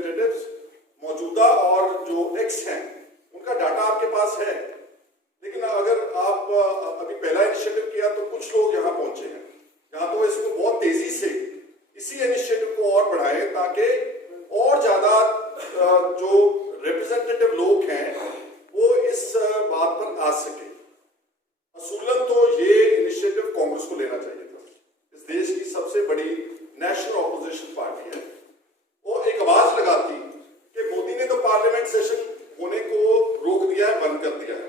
Representatives मौजूदा और जो एक्स हैं उनका डाटा आपके पास है, लेकिन अगर आप अभी पहला इनिशिएटिव किया तो कुछ लोग यहाँ पहुंचे हैं, यहाँ तो इसको बहुत तेजी से इसी इनिशिएटिव को और बढ़ाएं ताकि और ज्यादा जो रिप्रेजेंटेटिव लोग हैं वो इस बात पर आ सके। असूलन तो ये इनिशिएटिव कांग्रेस को लेना चाहिए था। इस देश की सबसे बड़ी नेशनल ऑपोजिशन पार्टी है, वो एक आवाज लगाती कि मोदी ने तो पार्लियामेंट सेशन होने को रोक दिया है, बंद कर दिया है।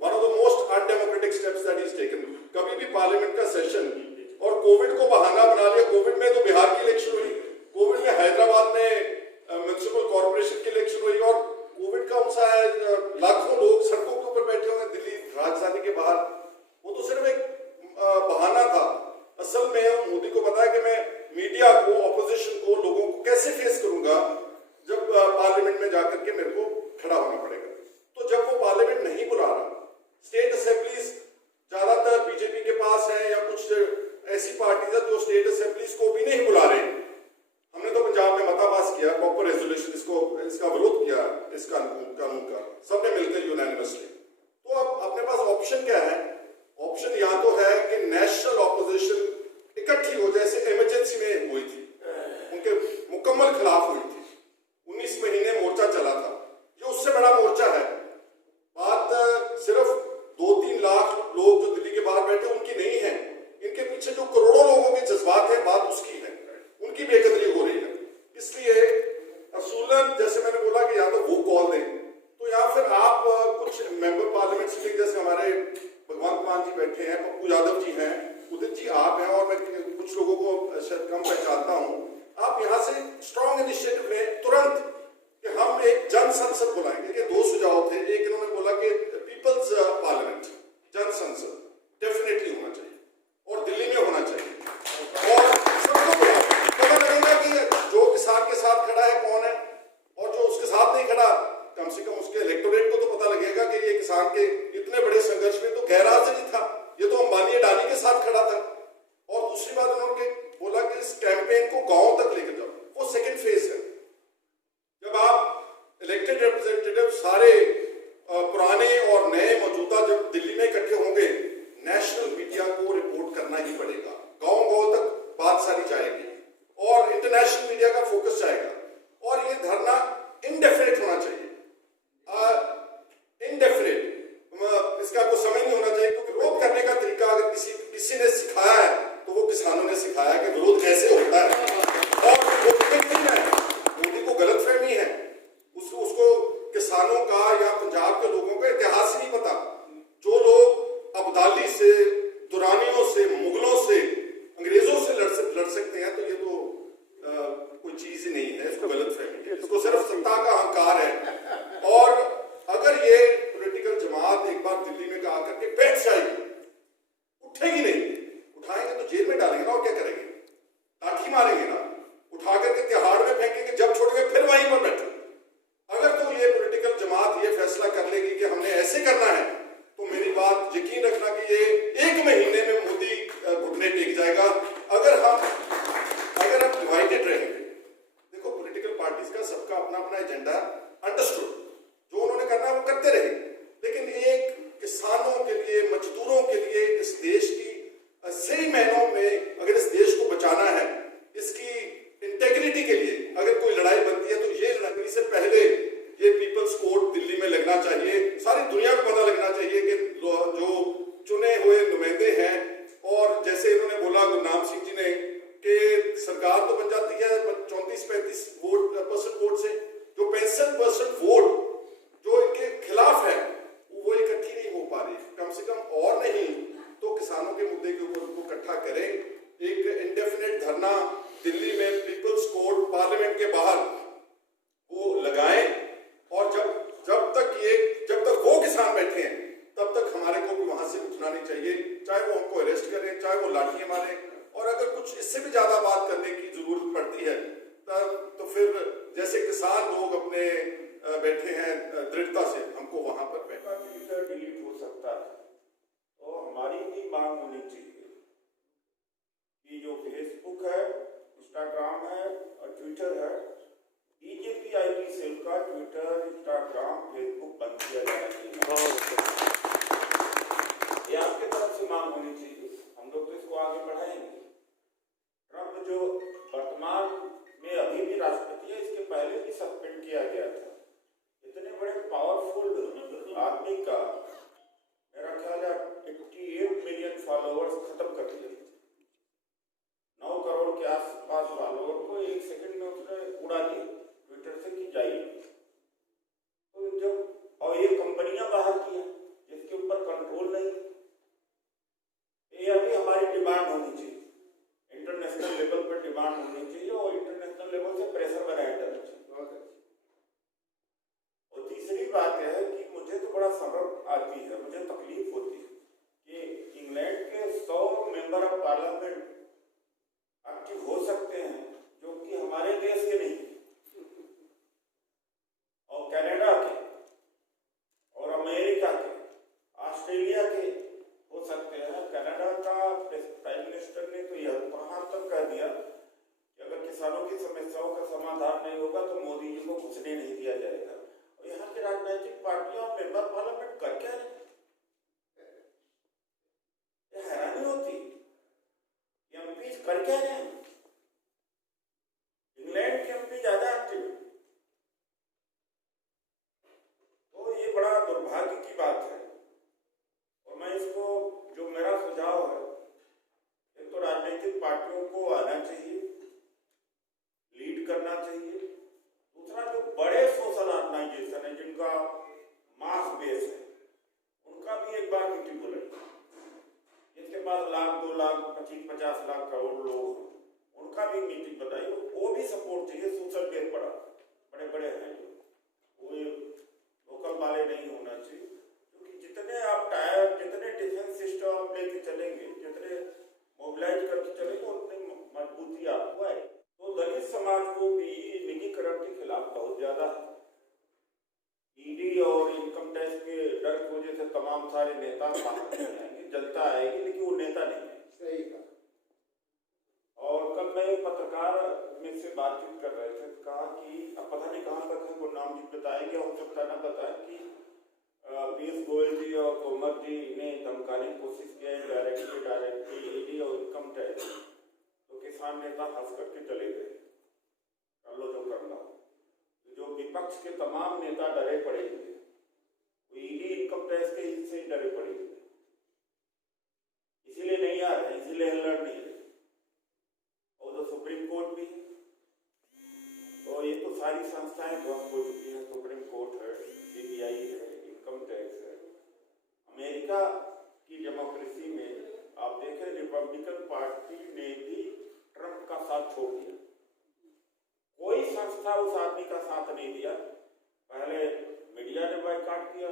One of the most undemocratic steps that is taken. कभी भी पार्लियामेंट का सेशन और कोविड को बहाना बना लिया। कोविड में तो बिहार की इलेक्शन हुई, कोविड में हैदराबाद में म्युनिसिपल कॉर्पोरेशन की इलेक्शन हुई, और कोविड का उनसा है लाखों लोग सड़कों के ऊपर बैठे हुए दिल्ली राजधानी के बाहर। वो तो सिर्फ एक बहाना था। असल में मोदी को पता है कि मैं मीडिया को, ऑपोजिशन को, लोगों को कैसे फेस करूंगा जब पार्लियामेंट में जाकर के मेरे को खड़ा होना पड़ेगा। तो जब वो पार्लियामेंट नहीं बुला रहा, स्टेट असेंबलीज ज्यादातर बीजेपी के पास है या कुछ ऐसी पार्टीज है जो स्टेट असेंबलीज को भी नहीं बुला रहे। हमने तो पंजाब में मता पास किया, प्रॉपर रेजोल्यूशन, इसका विरोध किया, इस कानून का सबने मिलकर यूनानिमसली। तो अब अपने पास ऑप्शन क्या है? ऑप्शन या तो है कि नेशनल ऑपोजिशन इकट्ठी हो, जैसे इमरजेंसी में हुई थी, उनके मुकम्मल खिलाफ हुई थी, 19 महीने मोर्चा चला था। ये उससे बड़ा मोर्चा है। बात सिर्फ 2-3 लाख लोग जो दिल्ली के बाहर बैठे उनकी नहीं है, इनके पीछे जो करोड़ों लोगों के जज्बात है, बात उसकी है, उनकी बेकदरी हो रही है। इसलिए असूलन जैसे मैंने बोला कि या तो वो कॉल दें, तो या फिर आप कुछ मेंबर पार्लियामेंट सिटिंग, जैसे हमारे भगवंत मान जी बैठे हैं, पप्पू यादव जी हैं, उदित जी आप हैं, और मैं कुछ लोगों को शायद कम पहचानता हूं। आप यहाँ से स्ट्रॉन्ग इनिशिएटिव लें तुरंत कि हम एक जन संसद बुलाएंगे। कि 2 सुझाव थे। एक इन्होंने बोला कि पीपल्स पार्लियामेंट, जन संसद डेफिनेटली होना चाहिए और दिल्ली में होना चाहिए, और सबको पता लगेगा कि जो किसान के साथ खड़ा है कौन है, और जो उसके साथ नहीं खड़ा, कम से कम उसके इलेक्टोरेट को तो पता लगेगा कि ये किसान के इतने बड़े संघर्ष में तो गैर हाजिर ही था, ये तो अंबानी अडानी के साथ खड़ा था। और दूसरी बात उन्होंने बोला कि इस कैंपेन को गांव तक लेकर जाओ, वो सेकंड फेज है। जब आप इलेक्टेड रिप्रेजेंटेटिव सारे पुराने और नए मौजूदा जब दिल्ली में इकट्ठे होंगे, नेशनल मीडिया को रिपोर्ट करना ही पड़ेगा, गांव-गांव तक बात सारी जाएगी और इंटरनेशनल मीडिया का फोकस जाएगा। और ये धरना इनडेफिनेट होना चाहिए, इनडेफिनेट, इसका कोई समय नहीं होना चाहिए, क्योंकि विरोध करने का तरीका अगर किसी ने सिखाया है तो वो किसानों ने सिखाया कि विरोध कैसे होता है। और वो नहीं है, मोदी को गलतफहमी है, उसको किसानों का या पंजाब के लोगों का इतिहास ही नहीं पता। जो लोग अब्दाली से, दुरानियों से, मुगलों से, अंग्रेजों से लड़ सकते हैं, तो ये तो कोई चीज ही नहीं है, इसको गलतफहमी है, इसको सिर्फ सत्ता का अहंकार है। और अगर ये पॉलिटिकल जमात एक बार दिल्ली में आकर के बैठ जाएगी, उठेगी नहीं, उठाएंगे तो जेल में डालेंगे ना, और क्या करेंगे? लाठी मारेंगे ना, उठा करके तिहाड़ में फेंकेंगे, जब छोड़ेंगे फिर वहीं पर बैठो। अगर तो ये पॉलिटिकल जमात ये फैसला कर लेगी कि हमने ऐसे करना है, तो मेरी बात यकीन रखना कि ये 1 महीने में मोदी घुटने टेक जाएगा। अगर हम डिवाइडेड रहेंगे, देखो पॉलिटिकल पार्टीज का सबका अपना अपना एजेंडा, अंडरस्टूड, जो उन्होंने करना है वो करते रहे, लेकिन एक किसानों के लिए, मजदूरों के लिए, इस देश की सही मायनों में अगर इस देश को बचाना है, इसकी इंटेग्रिटी के लिए अगर कोई लड़ाई बनती है, तो ये लड़ने से पहले ये पीपल्स कोर्ट दिल्ली में लगना चाहिए। सारी दुनिया को पता लगना चाहिए कि जो चुने हुए नुमाइंदे हैं, और जैसे इन्होंने बोला गुरनाम सिंह जी ने कि सरकार तो बन जाती है 34-35% वोट से, जो 65% वोट जो इनके खिलाफ है वो इकट्ठी नहीं हो पा रही। कम से कम और नहीं तो किसानों के मुद्दे के ऊपर उनको इकट्ठा करें, एक इंडेफिनेट धरना दिल्ली में पीपल्स कोर्ट पार्लियामेंट के बाहर वो लगाएं, और जब तक वो किसान बैठे हैं तब तक हमारे को भी वहां से उठना नहीं चाहिए, चाहे वो हमको अरेस्ट करें, चाहे वो लाठियां मारें। और अगर कुछ इससे भी ज्यादा बात करने की जरूरत पड़ती है तो फिर जैसे किसान लोग अपने बैठे हैं दृढ़ता से, हमको वहां पर बैठा डिलीट हो सकता है। तो हमारी भी मांग होनी चाहिए कि जो फेसबुक है, इंस्टाग्राम है और ट्विटर है, बीजेपी इंस्टाग्राम फेसबुक बंद किया जाना चाहिए। बहुत ये आपके तरफ से मांग होनी चाहिए, हम लोग तो इसको आगे बढ़ाएंगे। ट्रंप जो वर्तमान में अभी भी राष्ट्रपति है, इसके पहले भी सस्पेंड किया गया था। इतने बड़े पावरफुल आदमी का मेरा ख्याल है 88 मिलियन फॉलोअर्स खत्म कर दिए, 9 करोड़ के आसपास फॉलोअर को 1 सेकंड में उसने उड़ा दिया ट्विटर से कि जाइए। तो जब और ये कंपनियां बाहर की हैं जिसके ऊपर कंट्रोल नहीं, ये अभी हमारी डिमांड होनी चाहिए, इंटरनेशनल लेवल पर डिमांड होनी चाहिए और इंटरनेशनल लेवल से प्रेशर बनाया जाना चाहिए। और तीसरी बात यह है कि मुझे तो बड़ा शर्म आती है, मुझे तकलीफ होती है कि इंग्लैंड के 100 मेंबर ऑफ पार्लियामेंट एक्टिव हो सकते हैं जो कि हमारे देश के नहीं, और कनाडा के और अमेरिका के, ऑस्ट्रेलिया के हो सकते हैं। कनाडा का प्राइम मिनिस्टर ने तो यह वहां तक कह दिया कि अगर किसानों की समस्याओं का समाधान नहीं होगा तो मोदी जी को घुसने नहीं दिया जाएगा। और यहाँ की राजनीतिक पार्टियां और मेंबर पार्लियामेंट कर क्या रहे, हैरानी होती, एमपी कर क्या रहे हैं। इंग्लैंड के एमपी ज्यादा एक्टिव है, तो ये बड़ा दुर्भाग्य की बात है। और मैं इसको, जो मेरा सुझाव है, एक तो राजनीतिक पार्टियों को आना चाहिए, लीड करना चाहिए। दूसरा, जो बड़े सोशल ऑर्गेनाइजेशन है जिनका मास बेस है, उनका भी एक बार मीटिंग बुलाई, जिसके पास लाख 2 लाख 25-50 लाख करोड़ लोग, उनका भी मीटिंग बताई। वो भी सपोर्ट चाहिए, सोशल बेस बड़े बड़े हैं, वो लोकल वाले नहीं होना चाहिए। क्योंकि जितने आप जितने डिफेंस सिस्टम आप लेके चलेंगे, जितने मोबिलाइज करके चलेंगे, उतनी मजबूती आपको आए। तो दलित समाज को भी निजीकरण के खिलाफ बहुत ज्यादा है। ईडी और इनकम टैक्स के डर की वजह से तमाम सारे नेता बाहर नहीं आएंगे, जनता आएगी, लेकिन वो नेता नहीं है। सही कहा। और कल मैं पत्रकार में से बातचीत कर रहे थे, कहा कि अब पता नहीं कहाँ तक है, वो नाम जी बताएंगे, हो सकता ना बताए, कि पीयूष गोयल जी और तोमर जी ने धमकाने की कोशिश किया डायरेक्टली ईडी और इनकम टैक्स, तो किसान नेता हंस करके चले गए, कर लो जो करना हो। जो विपक्ष के तमाम नेता डरे पड़े थे, वो ईडी इनकम टैक्स के हिस्से डरे पड़े थे, इसीलिए नहीं आ रहे, इसीलिए लड़ नहीं रहे। और जो सुप्रीम कोर्ट भी है, तो ये तो सारी संस्थाएं ध्वस्त हो चुकी हैं। सुप्रीम कोर्ट है, सीबीआई है, इनकम टैक्स है। अमेरिका की डेमोक्रेसी में आप देखें, रिपब्लिकन पार्टी ने भी ट्रंप का साथ छोड़ दिया, कोई संस्था उस आदमी का साथ नहीं दिया। पहले मीडिया ने बायकॉट किया,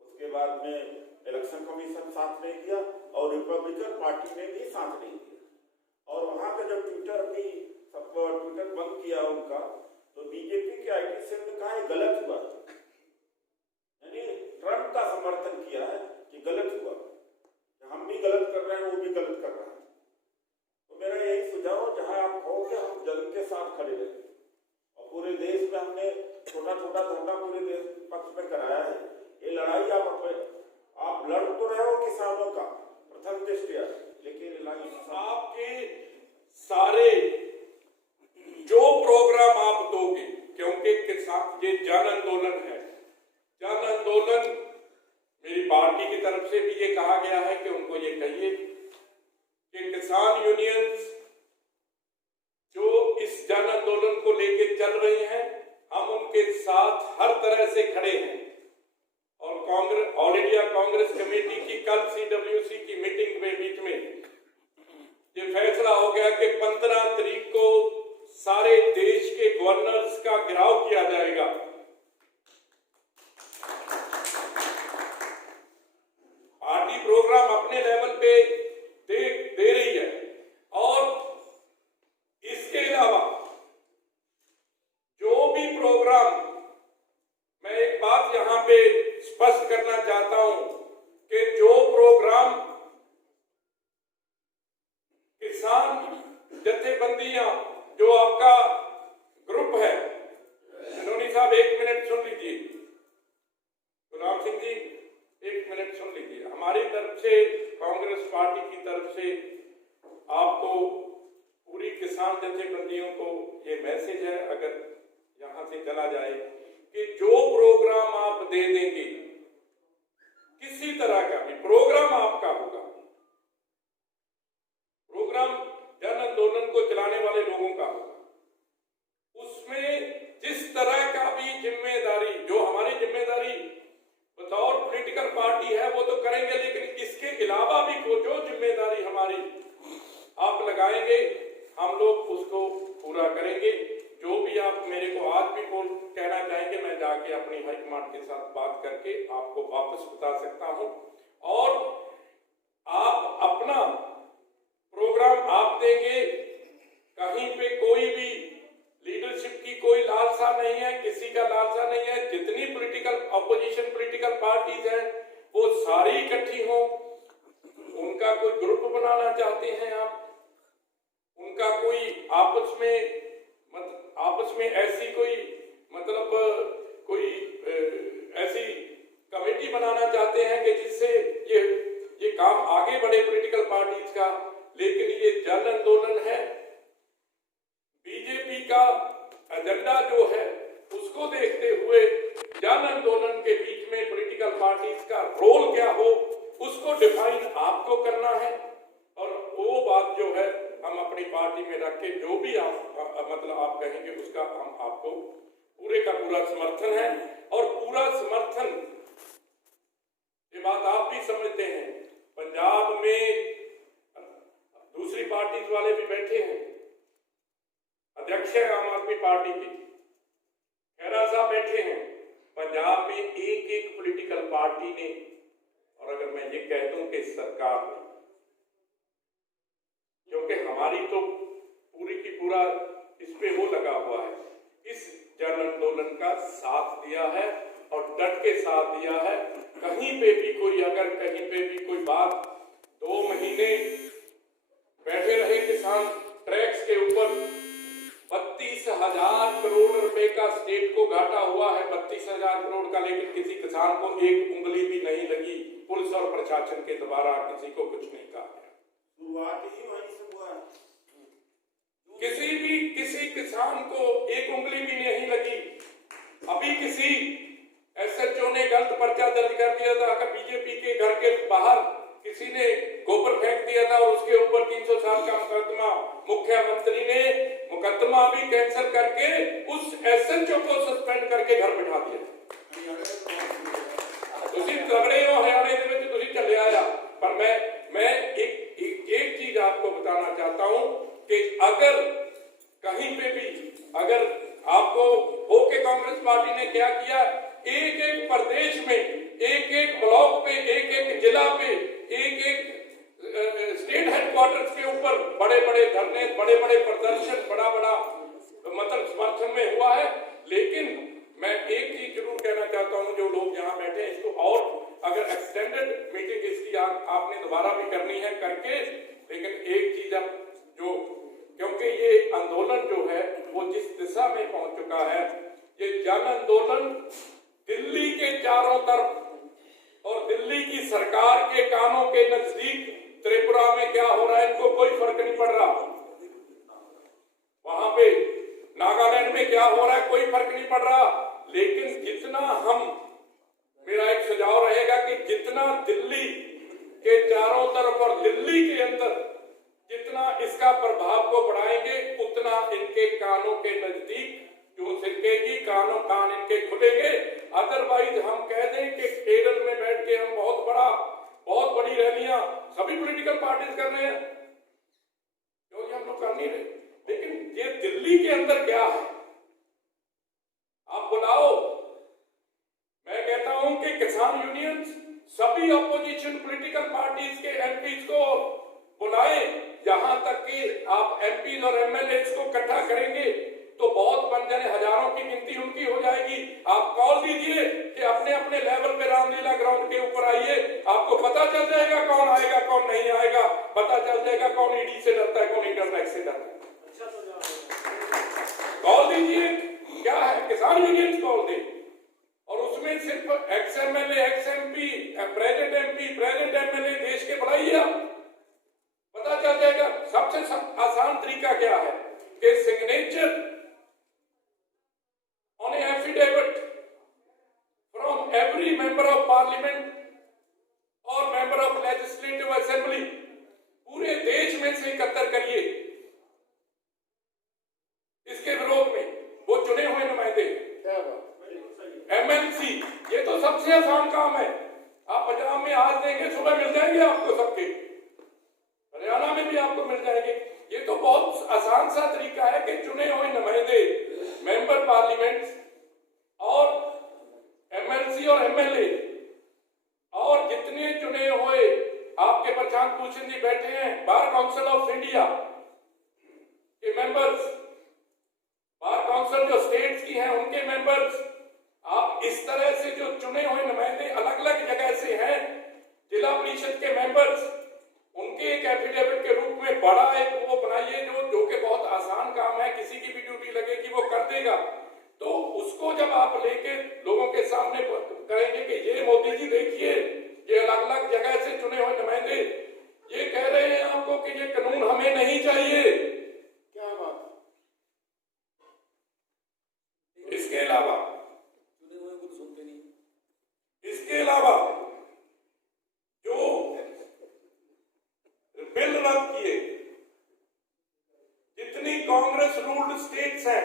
उसके बाद में इलेक्शन कमीशन साथ नहीं दिया, और रिपब्लिकन पार्टी ने भी साथ नहीं दिया। और वहां पे जब ट्विटर बंद किया उनका, तो बीजेपी के आईटी सेल ने कहा गलत हुआ, यानी ट्रंप का समर्थन किया है कि गलत हुआ, हम भी गलत कर रहे हैं, वो भी गलत कर रहा है। तो मेरा यही सुझाव, जहां आप कहोगे हम जन के साथ खड़े रहे, और पूरे देश में हमने छोटा छोटा धंधा पूरे देश पक्ष में कराया है। ये लड़ाई आप लड़ तो रहे हो किसानों का प्रथम दृष्टिया, लेकिन आपके सारे जो प्रोग्राम आप दोगे, क्योंकि किसान ये जन आंदोलन है, जन आंदोलन मेरी पार्टी की तरफ से भी ये कहा गया है कि उनको ये कहिए कि किसान यूनियंस जो इस जन आंदोलन को लेके चल रही हैं, हम उनके साथ हर तरह से खड़े हैं। और Congress, all India Congress committee की कल सीडब्ल्यूसी की मीटिंग में बीच में ये फैसला हो गया कि 15 तारीख को सारे देश के गवर्नर्स का घेराव किया जाएगा। पार्टी प्रोग्राम अपने लेवल पे दे रही है, और इसके अलावा जो भी प्रोग्राम, मैं एक बात यहां पे स्पष्ट करना चाहता हूं कि जो प्रोग्राम किसान जथेबंदियां, जो आपका ग्रुप है, नोनी साहब 1 मिनट सुन लीजिए, चला जाए कि जो प्रोग्राम आप दे देंगे, किसी तरह का भी प्रोग्राम आपका होगा, प्रोग्राम जन आंदोलन को चलाने वाले लोगों का होगा, उसमें जिस तरह का भी जिम्मेदारी, जो हमारी जिम्मेदारी बतौर पॉलिटिकल पार्टी है वो तो करेंगे, लेकिन इसके अलावा भी जो जिम्मेदारी हमारी आप लगाएंगे हम लोग उसको पूरा करेंगे। जो भी आप मेरे को आज भी कहना चाहेंगे, मैं जाके अपनी हाईकमांड के साथ बात करके आपको वापस बता सकता हूं। और आप अपना प्रोग्राम आप देंगे, कहीं पे कोई भी लीडरशिप की कोई लालसा नहीं है, किसी का लालसा नहीं है। जितनी पॉलिटिकल ऑपोजिशन पॉलिटिकल पार्टीज हैं वो सारी इकट्ठी हों, उनका कोई ग्रुप बनाना चाहते हैं आप, उनका कोई आपस में ऐसी कोई कोई ऐसी कमेटी बनाना चाहते हैं कि जिससे ये काम आगे बढ़े पॉलिटिकल पार्टीज का। लेकिन ये जन आंदोलन है, बीजेपी का एजेंडा जो है उसको देखते हुए जन आंदोलन के बीच में पॉलिटिकल पार्टीज का रोल क्या हो उसको डिफाइन आपको करना है। और वो बात जो है हम अपनी पार्टी में रख के जो भी आप कहेंगे उसका हम आपको पूरे का पूरा समर्थन है। और पूरा समर्थन, ये बात आप भी समझते हैं, पंजाब में दूसरी पार्टीज वाले भी बैठे हैं, अध्यक्ष है आम आदमी पार्टी के खैरा साहब बैठे हैं। पंजाब में एक एक पॉलिटिकल पार्टी ने, और अगर मैं ये कह दूं कि सरकार ने, क्योंकि हमारी तो पूरी की पूरा इस पे वो लगा हुआ है, इस जन आंदोलन का साथ दिया है और डट के साथ दिया है। कहीं पे भी कोई, अगर कहीं पे भी कोई बात 2 महीने बैठे रहे किसान ट्रैक्स के ऊपर, 32,000 करोड़ रुपए का स्टेट को घाटा हुआ है, 32,000 करोड़ का, लेकिन किसी किसान को एक उंगली भी नहीं लगी। पुलिस और प्रशासन के द्वारा किसी को कुछ नहीं कहा गया। शुरुआत ही वहीं से हुआ। किसी किसान को एक उंगली भी नहीं लगी। अभी किसी एसएचओ ने गलत पर्चा दर्ज कर दिया था कि बीजेपी के घर के बाहर किसी ने गोबर फेंक दिया था और उसके ऊपर 300 साल का मुकदमा, मुख्यमंत्री ने मुकदमा भी कैंसिल करके उस एसएचओ को सस्पेंड करके घर बिठा दिया। तुसी तगड़े हो हरियाणा में, तुसी चले आया। पर मैं एक चीज आपको बताना चाहता हूं कि अगर कहीं पे भी, अगर आपको हो के कांग्रेस पार्टी ने क्या किया, एक एक प्रदेश में, एक एक ब्लॉक पे, एक एक जिला पे, एक एक स्टेट हेडक्वार्टर्स के ऊपर बड़े बड़े धरने, बड़े बड़े प्रदर्शन, बड़ा बड़ा समर्थन में हुआ है। लेकिन मैं एक चीज जरूर कहना चाहता हूं, जो लोग यहाँ बैठे हैं इसको और अगर एक्सटेंडेड मीटिंग इसकी आपने दोबारा भी करनी है करके, लेकिन एक चीज अब जो, क्योंकि ये आंदोलन जो है वो जिस दिशा में पहुंच चुका है, ये जन आंदोलन दिल्ली के चारों तरफ और दिल्ली की सरकार के कानों के नजदीक, त्रिपुरा में क्या हो रहा है इनको कोई फर्क नहीं पड़ रहा, वहां पे नागालैंड में क्या हो रहा है कोई फर्क नहीं पड़ रहा। लेकिन जितना हम, मेरा एक सुझाव रहेगा कि जितना दिल्ली के चारों तरफ और दिल्ली के अंदर जितना इसका प्रभाव को बढ़ाएंगे, उतना इनके कानों के नजदीक जो सिरकेगी कान इनके खुलेंगे। अदरवाइज हम कह दें कि केरल में बैठ के हम बहुत बड़ी रैलियां सभी पॉलिटिकल पार्टीज कर रहे हैं, क्योंकि हम लोग कर नहीं रहे। लेकिन ये दिल्ली के अंदर क्या है आप बुलाओ। मैं कहता हूं कि किसान यूनियन सभी अपोजिशन पॉलिटिकल पार्टीज के एमपीज को बुलाएं, यहां तक कि आप एमपीज और एमएलए को इकट्ठा करेंगे तो बहुत बन जाने, हजारों की गिनती उनकी हो जाएगी। आप कॉल दीजिए कि अपने अपने लेवल पे रामलीला ग्राउंड के ऊपर आइए, आपको पता चल जाएगा कौन आएगा कौन नहीं आएगा, पता चल जाएगा कौन ईडी से डरता है कौन इंटरनेट से डरता है। कॉल दीजिए, क्या है किसान यूनियन कॉल दे, और उसमें सिर्फ ex MLA, x MP, present MP, present MLA देश के बढ़ाइए, पता चल जाएगा। सबसे आसान तरीका क्या है कि सिग्नेचर ऑन पार्लियामेंट और मेंबर ऑफ लेजिस्लेटिव असेंबली पूरे देश में से इकट्ठा करिए इसके विरोध में, वो चुने हुए नुमाइंदे। एमएलसी, ये तो सबसे आसान काम है। आप पंजाब में आज देंगे, सुबह मिल जाएंगे आपको सबके, हरियाणा में भी आपको मिल जाएंगे। ये तो बहुत आसान सा तरीका है कि चुने हुए नुमाइंदे, मेंबर पार्लियामेंट और एमएलसी और एमएलए और जितने चुने हुए आपके प्रशांत भूषण जी बैठे हैं, बार काउंसिल ऑफ इंडिया के मेंबर्स, बार काउंसिल जो स्टेट्स की हैं उनके मेंबर्स, आप इस तरह से जो चुने हुए नुमाइंदे अलग अलग जगह से हैं, जिला परिषद के मेंबर्स, उनके एक एफिडेविट के रूप में बड़ा एक वो बनाइए जो कि बहुत आसान काम है, किसी की भी ड्यूटी लगेगी वो कर देगा। तो उसको जब आप लेके लोगों के सामने करेंगे कि ये मोदी जी देखिए, ये अलग अलग जगह से चुने हुए नुमाइंदे ये कह रहे हैं आपको कि ये कानून हमें नहीं चाहिए। क्या बात, इसके अलावा चुने हुए को तो सुनते नहीं। इसके अलावा जो बिल रद्द किए, जितनी कांग्रेस रूल्ड स्टेट्स हैं,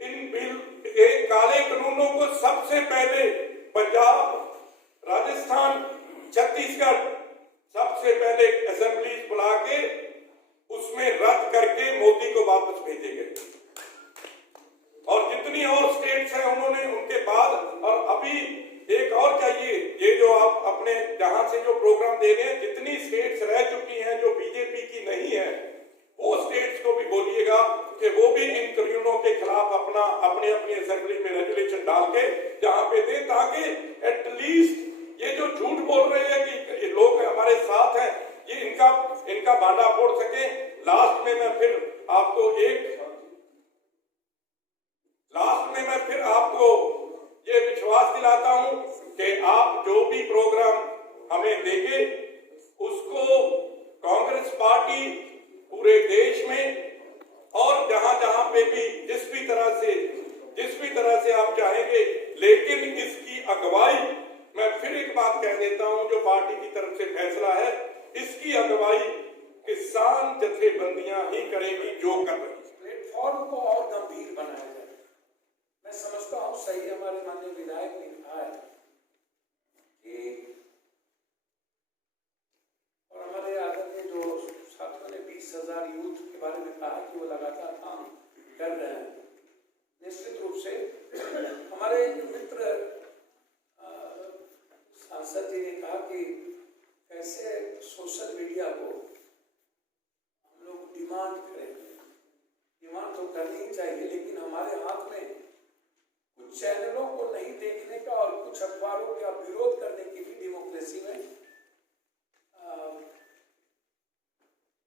इन बिल के काले कानूनों को सबसे पहले पंजाब, राजस्थान, छत्तीसगढ़ सबसे पहले असेंबलीज बुला के उसमें रद्द करके मोदी को वापस भेजे गए। और जितनी और स्टेट्स हैं उन्होंने उनके बाद, और अभी एक और चाहिए, ये जो आप अपने जहां से जो प्रोग्राम दे रहे हैं, जितनी स्टेट्स रह चुकी हैं जो बीजेपी की नहीं है, वो स्टेट्स को भी बोलिएगा कि वो भी इन कानूनों के खिलाफ अपना अपने अपनी असेंबली में रेजुलेशन डाल के जहां पे दे, ताकि एटलीस्ट ये जो झूठ बोल रहे हैं कि ये लोग हमारे साथ हैं, ये इनका बांधा फोड़ सके। लास्ट में मैं फिर आपको ये विश्वास दिलाता हूं कि आप जो भी प्रोग्राम हमें देंगे उसको कांग्रेस पार्टी पूरे देश में और जहां जहां पे भी जिस भी तरह से आप चाहेंगे, लेकिन इसकी अगुवाई, मैं फिर एक बात कह देता हूं, जो पार्टी की तरफ से फैसला है, इसकी अगुवाई किसान जथेबंदियां ही करेंगी जो कर रही। प्लेटफॉर्म को और गंभीर बनाया जाए। मैं समझता हूँ सही हमारे माननीय विधायक ने कहा है कि, और हमारे आदरणीय जो साथियों ने 20,000 यूथ के बारे में कहा कि वो लगातार काम कर रहे हैं। निश्चित रूप से हमारे मित्र सांसद जी ने कहा कि कैसे सोशल मीडिया को हम लोग डिमांड करेंगे। डिमांड तो करनी ही चाहिए, लेकिन हमारे हाथ में कुछ चैनलों को नहीं देखने का और कुछ अखबारों का विरोध करने की भी डेमोक्रेसी में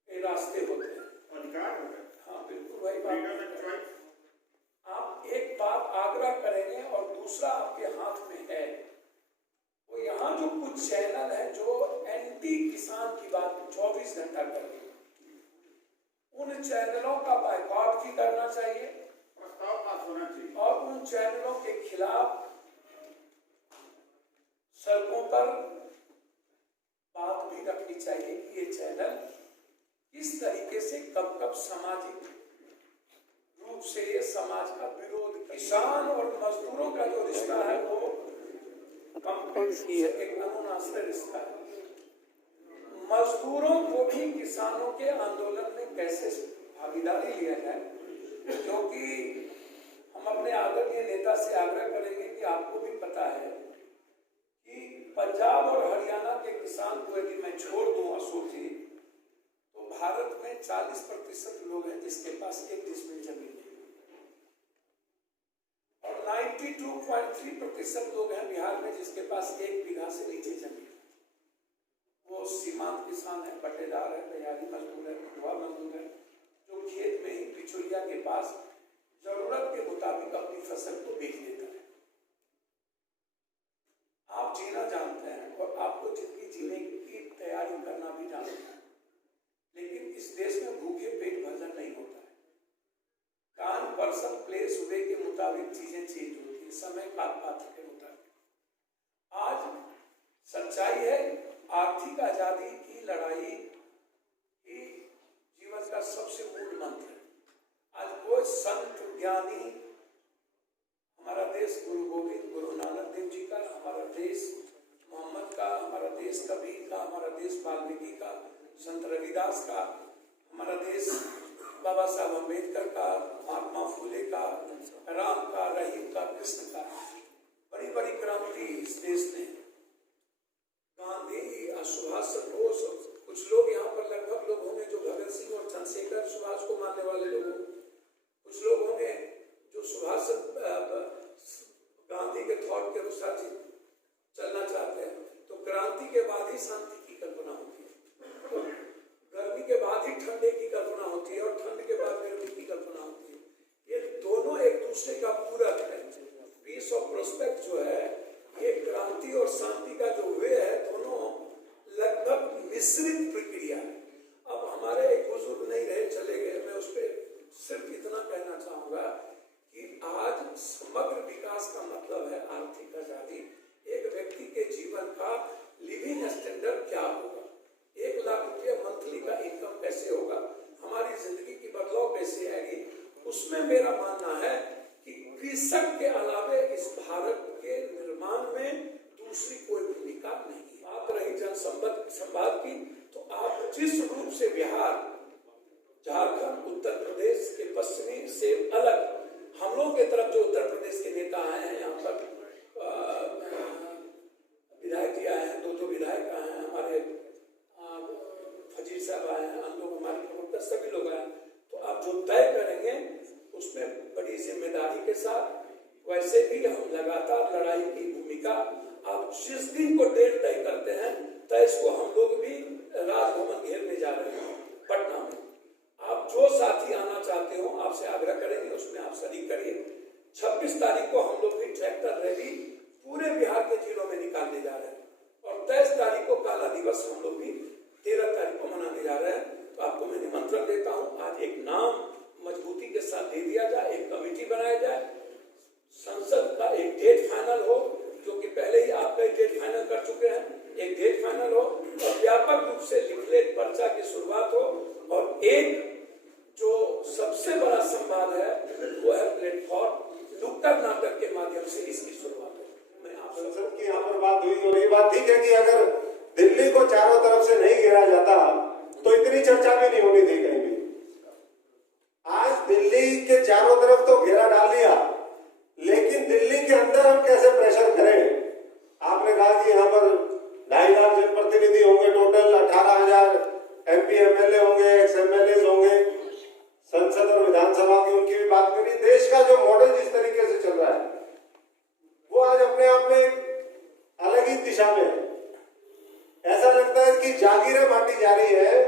रास्ते होते हैं, अधिकार होता है। हाँ बिल्कुल वही बात। आप एक बात आग्रह करेंगे और दूसरा आपके हाथ में है, वो यहाँ जो कुछ चैनल है जो एंटी किसान की बात 24 घंटा करेंगे, उन चैनलों का बायकॉट भी करना चाहिए, प्रस्ताव पास होना चाहिए, और उन चैनलों के खिलाफ सड़कों पर बात भी रखनी चाहिए कि ये चैनल किस तरीके से कब कब सामाजिक रूप से ये समाज का विरोध, किसान और मजदूरों का जो रिश्ता है वो एक अनुनास्त्र रिश्ता है। मजदूरों को भी किसानों के आंदोलन में कैसे भागीदारी लिया जाए, क्योंकि हम अपने आदरणीय नेता से आग्रह करेंगे कि आपको भी पता है कि पंजाब और हरियाणा के किसान को यदि मैं छोड़ दूं अशोक जी, तो भारत में 40% लोग हैं जिसके पास 1 डिसमिल जमीन है, और 92.3% लोग हैं बिहार में जिसके पास 1 बीघा से नीचे जमीन है। वो सीमांत किसान है, पट्टेदार है, तैयारी मजदूर है, मधुआ मजदूर है, जो खेत में ही बिचौलिया के पास जरूरत के मुताबिक अपनी फसल को बेच देता है। आप जीना जानते हैं और आपको जिंदगी जीने की तैयारी करना भी जानते हैं, लेकिन इस देश में भूखे पेट भजन नहीं होता है। टाइम, पर्सन, प्लेस, वे के मुताबिक चीजें चेंज होती है, समय, पात्र के मुताबिक। आज सच्चाई है आर्थिक आजादी की लड़ाई ही जीवन का सबसे मूल मंत्र है। आज कोई संत ज्ञानी, हमारा देश गुरु गोविंद गुरु नानक देव जी का, हमारा देश मोहम्मद का, हमारा देश कबीर का, हमारा देश वाल्मीकि का, संत रविदास का, हमारा देश बाबा साहब अम्बेडकर का, महात्मा फूले का, राम का, रहीम का, कृष्ण का, बड़ी बड़ी क्रांति इस देश ने, गांधी, सुभाष चंद्र बोस, कुछ लोग यहाँ पर लगभग लोग होंगे जो भगत सिंह और चंद्रशेखर सुभाष को मानने वाले लोग होंगे, कुछ लोग होंगे जो सुभाष गांधी के थॉट के अनुसार चलना चाहते हैं। तो क्रांति के बाद ही शांति की कल्पना होती है, तो गर्मी के बाद ही ठंडे की कल्पना होती है और ठंड के बाद गर्मी की कल्पना होती है। ये दोनों एक दूसरे का पूरक है। पीस और प्रोस्पेक्ट जो है, ये क्रांति और शांति का जो वे है, दोनों लगभग मिश्रित प्रक्रिया है। अब हमारे एक बुजुर्ग नहीं रहे, चले गए, मैं उस पर सिर्फ इतना कहना चाहूंगा कि आज समग्र विकास का मतलब है आर्थिक आजादी। एक व्यक्ति के जीवन का लिविंग स्टैंडर्ड क्या होगा, 1 लाख रुपया मंथली का इनकम कैसे होगा, हमारी जिंदगी की बदलाव कैसे आएगी, उसमें मेरा मानना है कि कृषक के अलावे इस भारत के निर्माण में दूसरी कोई भूमिका नहीं। बात रही जनसंवाद की, तो आप जिस रूप से बिहार, झारखंड, उत्तर प्रदेश के पश्चिमी से अलग, हम लोग के तरफ जो उत्तर प्रदेश के नेता आए हैं, यहाँ पर विधायक जी आए हैं, 2 विधायक आए हैं, हमारे फजीर साहब आए हैं, हम लोग, हमारे प्रवक्ता, सभी लोग आए, तो आप जो तय करेंगे उसमें बड़ी जिम्मेदारी के साथ, वैसे भी हम लगातार लड़ाई की भूमिका, आप जिस दिन को डेट तय करते हैं, तय इसको हम लोग भी राजभवन घेरने जा रहे हैं पटना में। आप जो साथी आना चाहते हो, आपसे आग्रह करेंगे, उसमें आप शरीक करिए। 26 तारीख को हम लोग भी ट्रैक्टर रैली पूरे बिहार के जिलों में निकालने जा रहे हैं और 23 तारीख को काला दिवस हम लोग भी 13 तारीख को मनाने जा रहे हैं। तो आपको मैं निमंत्रण देता हूँ, आज एक नाम मजबूती के साथ दे दिया जाए, एक कमेटी बनाया जाए, संसद का एक डेट फाइनल हो, जो कि पहले ही आप कई डेट फाइनल कर चुके हैं, एक डेट फाइनल हो और व्यापक रूप से लिफलेट पर्चा की शुरुआत हो, और एक जो सबसे बड़ा संवाद है वो है प्लेटफॉर्म नुक्कड़ नाटक के माध्यम से इसकी शुरुआत है। मैं आप संसद की यहाँ पर बात हुई और ये बात ठीक है कि अगर दिल्ली को चारों तरफ से नहीं घेरा जाता तो इतनी चर्चा भी नहीं होनी थी कहीं भी। आज दिल्ली के चारों तरफ तो घेरा डाल लिया, लेकिन दिल्ली के अंदर हम कैसे प्रेशर करें। आपने कहा कि यहाँ पर 2.5 लाख जनप्रतिनिधि होंगे, टोटल 18,000 MP MLA होंगे, XMLAs होंगे, संसद और विधानसभा की उनकी भी बात करी। देश का जो मॉडल जिस तरीके से चल रहा है वो आज अपने आप में अलग ही दिशा में है। ऐसा लगता है कि जागीरें बांटी जा रही है,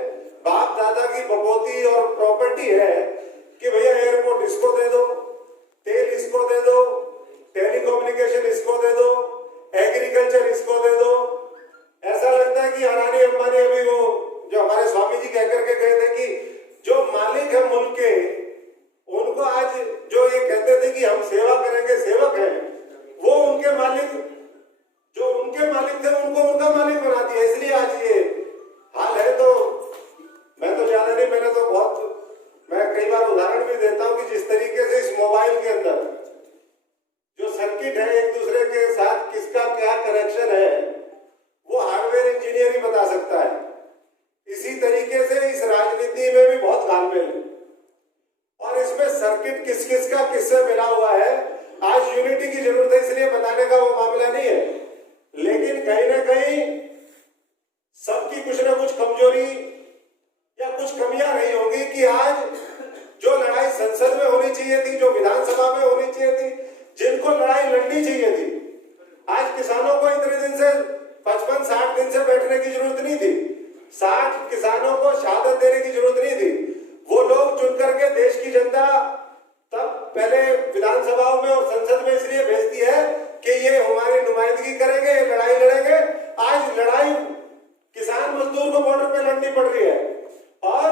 बाप दादा की बपोती और प्रॉपर्टी है कि भैया एयरपोर्ट इसको दे दो, तेल इसको दे दो, टेलीकम्युनिकेशन इसको दे दो, एग्रीकल्चर इसको दे दो। ऐसा लगता है कि अडानी अंबानी, अभी वो जो हमारे स्वामी जी कह करके गए थे कि जो मालिक है मुल्क के, उनको आज जो ये कहते थे कि हम सेवा करेंगे, सेवक हैं, वो उनके मालिक, जो उनके मालिक थे उनको उनका मालिक बना दिया। इसलिए आज ये हाल है। तो मैं तो ज्यादा नहीं, मैंने तो मैं कई बार उदाहरण भी देता हूं कि जिस तरीके से इस मोबाइल के अंदर जो सर्किट है, एक दूसरे के साथ किसका क्या कनेक्शन है, वो हार्डवेयर इंजीनियर ही बता सकता है। इसी तरीके से इस राजनीति में भी बहुत घालमेल है और इसमें सर्किट किस किस का किससे मिला हुआ है। आज यूनिटी की जरूरत है, इसलिए बताने का वो मामला नहीं है, लेकिन कहीं ना कहीं सबकी कुछ ना कुछ कमजोरी या कुछ कमियां रही होंगी कि आज जो लड़ाई संसद में होनी चाहिए थी, जो विधानसभा में होनी चाहिए थी, जिनको लड़ाई लड़नी चाहिए थी, आज किसानों को इतने दिन से 55-60 दिन से बैठने की जरूरत नहीं थी, 60 किसानों को शहादत देने की जरूरत नहीं थी। वो लोग चुन करके देश की जनता तब पहले विधानसभाओं में और संसद में इसलिए भेजती है कि ये हमारी नुमाइंदगी करेंगे, ये लड़ाई लड़ेंगे। आज लड़ाई किसान मजदूर को बॉर्डर पे लड़नी पड़ रही है और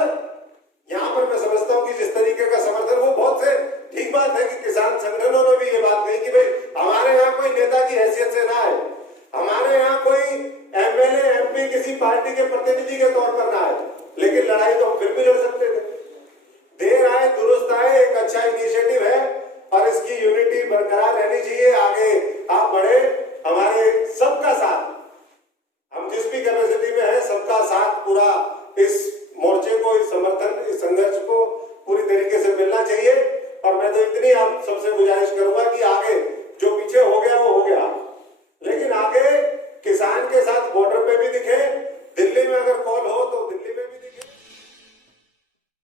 यहाँ पर मैं समझता हूँ कि जिस तरीके का समर्थन, वो बहुत से ठीक बात है कि किसान संगठनों ने भी ये बात कही कि भाई हमारे यहाँ कोई नेता की हैसियत से ना है, हमारे यहाँ कोई बरकरार रहनी चाहिए, आगे आप बढ़े।